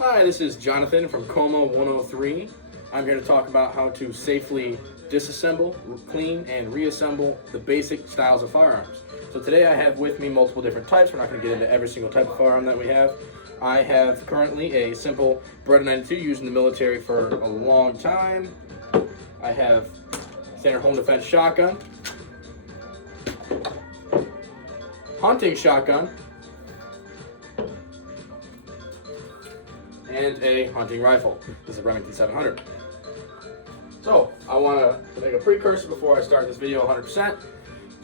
Hi, this is Jonathan from Coma 103. I'm here to talk about how to safely disassemble, clean, and reassemble the basic styles of firearms. So today I have with me multiple different types. We're not going to get into every single type of firearm that we have. I have currently a simple Beretta 92 used in the military for a long time. I have standard home defense shotgun, hunting shotgun, and a hunting rifle. This is a Remington 700. So I want to make a precursor before I start this video 100%.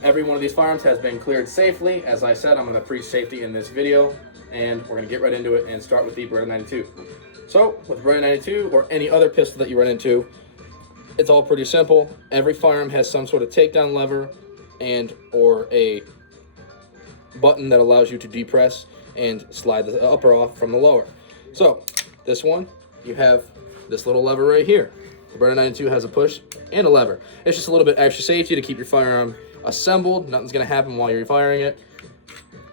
Every one of these firearms has been cleared safely. As I said, I'm going to preach safety in this video, and we're going to get right into it and start with the Beretta 92. So with Beretta 92 or any other pistol that you run into, it's all pretty simple. Every firearm has some sort of takedown lever and or a button that allows you to depress and slide the upper off from the lower. So this one, you have this little lever right here. The Beretta 92 has a push and a lever. It's just a little bit extra safety to keep your firearm assembled. Nothing's gonna happen while you're firing it.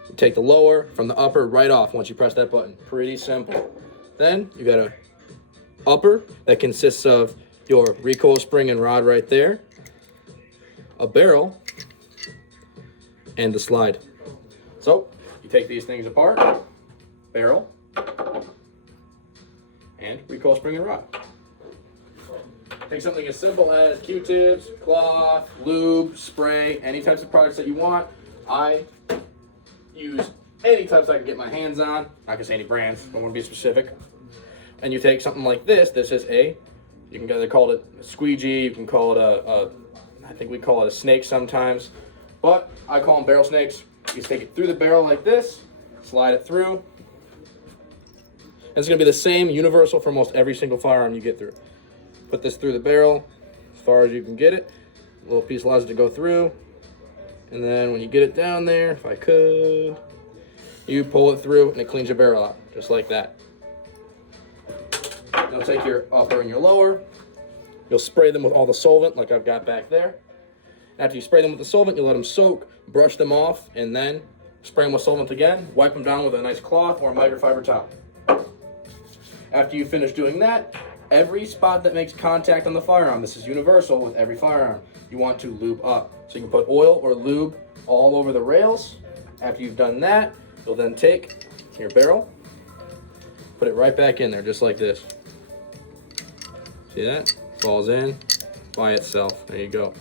You take the lower from the upper right off once you press that button. Pretty simple. Then you got a upper that consists of your recoil spring and rod right there, a barrel, and the slide. So you take these things apart, barrel, and recoil spring and rod. Take something as simple as Q-tips, cloth, lube, spray, any types of products that you want. I use any types I can get my hands on. Not gonna say any brands, don't want to be specific. And you take something like this. This is you can either call it a squeegee, you can call it I think we call it a snake sometimes, but I call them barrel snakes. You just take it through the barrel like this, slide it through. And it's gonna be the same universal for most every single firearm you get through. Put this through the barrel as far as you can get it. A little piece allows it to go through. And then when you get it down there, if I could, you pull it through and it cleans your barrel out, just like that. You'll take your upper and your lower. You'll spray them with all the solvent like I've got back there. After you spray them with the solvent, you let them soak, brush them off, and then spray them with solvent again. Wipe them down with a nice cloth or a microfiber towel. After you finish doing that, every spot that makes contact on the firearm, this is universal with every firearm, you want to lube up. So you can put oil or lube all over the rails. After you've done that, you'll then take your barrel, put it right back in there, just like this. See that? Falls in by itself. There you go.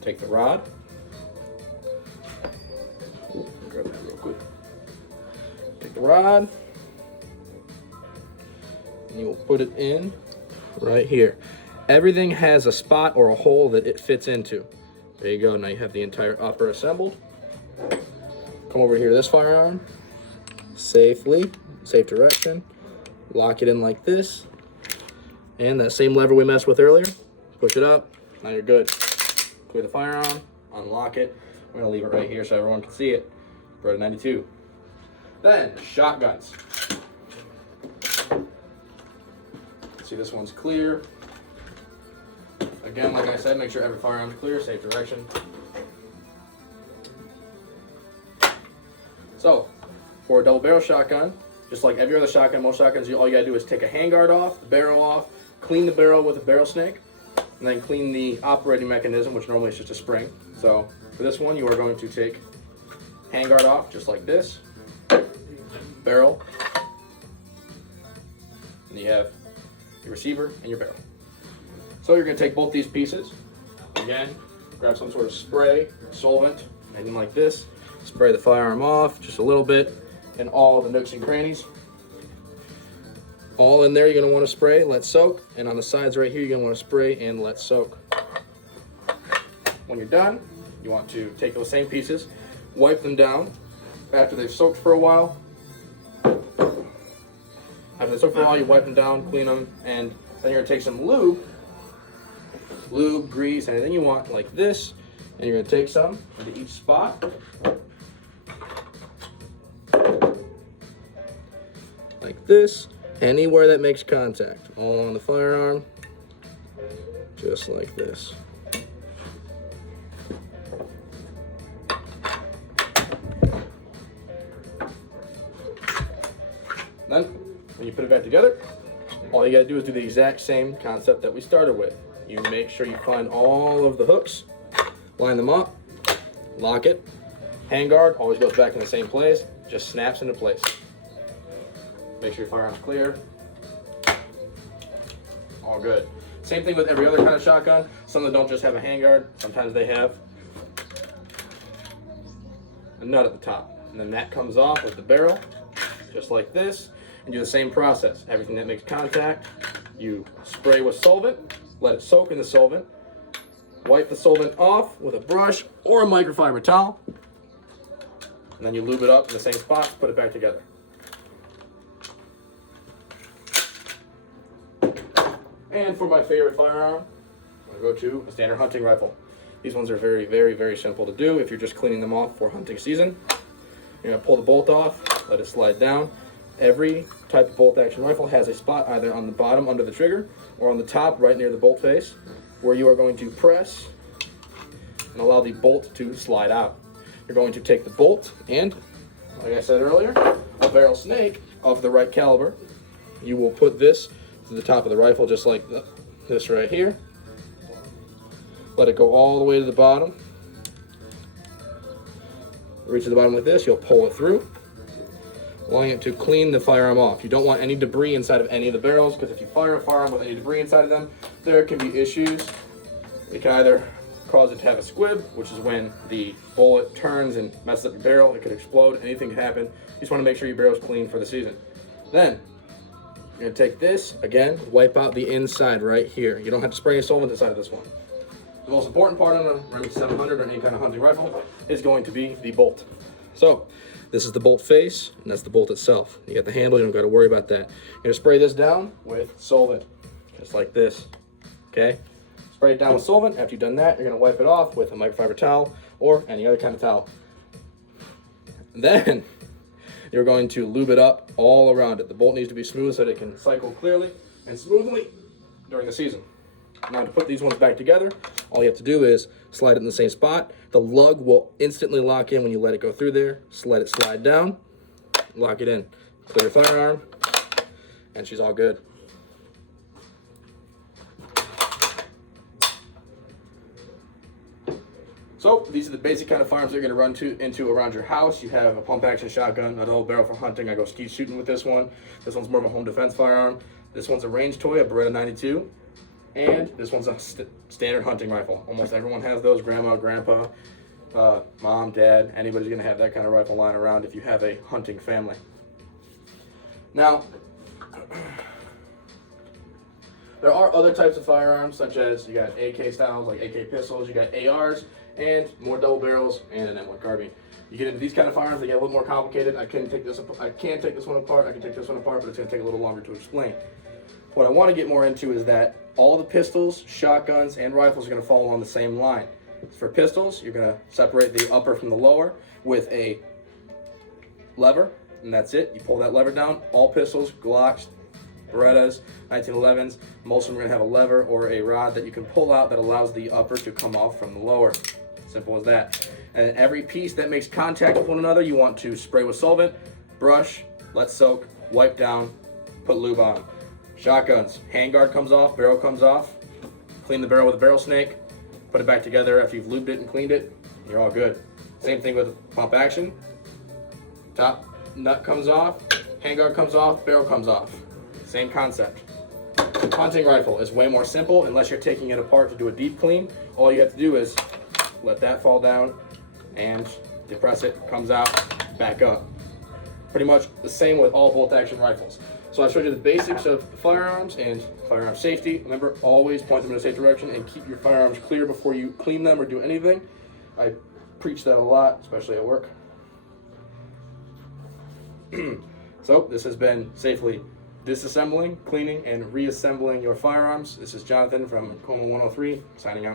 Take the rod. Grab that real quick. Take the rod, and you will put it in right here. Everything has a spot or a hole that it fits into. There you go. Now you have the entire upper assembled. Come over here to this firearm. Safely, safe direction. Lock it in like this. And that same lever we messed with earlier. Push it up. Now you're good. Clear the firearm. Unlock it. We're gonna leave it right here so everyone can see it. Beretta 92. Then shotguns. See, this one's clear. Again, like I said, make sure every firearm's clear, safe direction. So, for a double barrel shotgun, just like every other shotgun, most shotguns, all you gotta do is take a handguard off, the barrel off, clean the barrel with a barrel snake, and then clean the operating mechanism, which normally is just a spring. So, for this one, you are going to take handguard off, just like this, barrel, and you have your receiver and your barrel. So you're going to take both these pieces, again, grab some sort of spray, solvent, anything like this, spray the firearm off just a little bit in all the nooks and crannies. All in there you're going to want to spray, let soak, and on the sides right here you're going to want to spray and let soak. When you're done, you want to take those same pieces, wipe them down after they've soaked for a while. After they soak for a while, you wipe them down, clean them, and then you're going to take some lube, grease, anything you want like this, and you're going to take some into each spot. Like this, anywhere that makes contact, all on the firearm, just like this. When you put it back together, all you gotta do is do the exact same concept that we started with. You make sure you find all of the hooks, line them up, lock it. Handguard always goes back in the same place, just snaps into place. Make sure your firearm's clear. All good. Same thing with every other kind of shotgun. Some that don't just have a handguard, sometimes they have a nut at the top. And then that comes off with the barrel, just like this, and do the same process. Everything that makes contact, you spray with solvent, let it soak in the solvent, wipe the solvent off with a brush or a microfiber towel, and then you lube it up in the same spot, put it back together. And for my favorite firearm, I'll go to a standard hunting rifle. These ones are very, very, very simple to do if you're just cleaning them off for hunting season. You're gonna pull the bolt off, let it slide down. Every type of bolt action rifle has a spot either on the bottom under the trigger or on the top right near the bolt face where you are going to press and allow the bolt to slide out. You're going to take the bolt and, like I said earlier, a barrel snake of the right caliber. You will put this to the top of the rifle just like this right here. Let it go all the way to the bottom. Reach to the bottom like this, you'll pull it through, allowing it to clean the firearm off. You don't want any debris inside of any of the barrels, because if you fire a firearm with any debris inside of them, there can be issues. It can either cause it to have a squib, which is when the bullet turns and messes up your barrel. It could explode, anything can happen. You just want to make sure your barrel's clean for the season. Then, you're going to take this, again, wipe out the inside right here. You don't have to spray a solvent inside of this one. The most important part on a Remington 700 or any kind of hunting rifle is going to be the bolt. So, this is the bolt face, and that's the bolt itself. You got the handle, you don't got to worry about that. You're going to spray this down with solvent, just like this, okay? Spray it down with solvent. After you've done that, you're going to wipe it off with a microfiber towel or any other kind of towel. Then, you're going to lube it up all around it. The bolt needs to be smooth so that it can cycle clearly and smoothly during the season. Now, to put these ones back together, all you have to do is slide it in the same spot. The lug will instantly lock in when you let it go through there. Just let it slide down, lock it in. Clear your firearm, and she's all good. So these are the basic kind of firearms you're going to run into around your house. You have a pump action shotgun, a double barrel for hunting. I go skeet shooting with this one. This one's more of a home defense firearm. This one's a range toy, a Beretta 92. And this one's a standard hunting rifle. Almost everyone has those, grandma, grandpa, mom, dad. Anybody's going to have that kind of rifle lying around if you have a hunting family. Now, there are other types of firearms, such as you got AK styles, like AK pistols, you got ARs, and more double barrels, and an M1 carbine. You get into these kind of firearms, they get a little more complicated. I can take this one apart, I can take this one apart, but it's going to take a little longer to explain. What I want to get more into is that all the pistols, shotguns, and rifles are going to follow on the same line. For pistols, you're going to separate the upper from the lower with a lever, and that's it. You pull that lever down. All pistols, Glocks, Berettas, 1911s, most of them are going to have a lever or a rod that you can pull out that allows the upper to come off from the lower. Simple as that. And every piece that makes contact with one another, you want to spray with solvent, brush, let soak, wipe down, put lube on. Shotguns, handguard comes off, barrel comes off, clean the barrel with a barrel snake, put it back together after you've lubed it and cleaned it, you're all good. Same thing with pump action. Top nut comes off, handguard comes off, barrel comes off. Same concept. Hunting rifle is way more simple unless you're taking it apart to do a deep clean. All you have to do is let that fall down and depress it, comes out, back up. Pretty much the same with all bolt action rifles. So I showed you the basics of firearms and firearm safety. Remember, always point them in a safe direction and keep your firearms clear before you clean them or do anything. I preach that a lot, especially at work. So this has been safely disassembling, cleaning, and reassembling your firearms. This is Jonathan from Coma 103, signing out.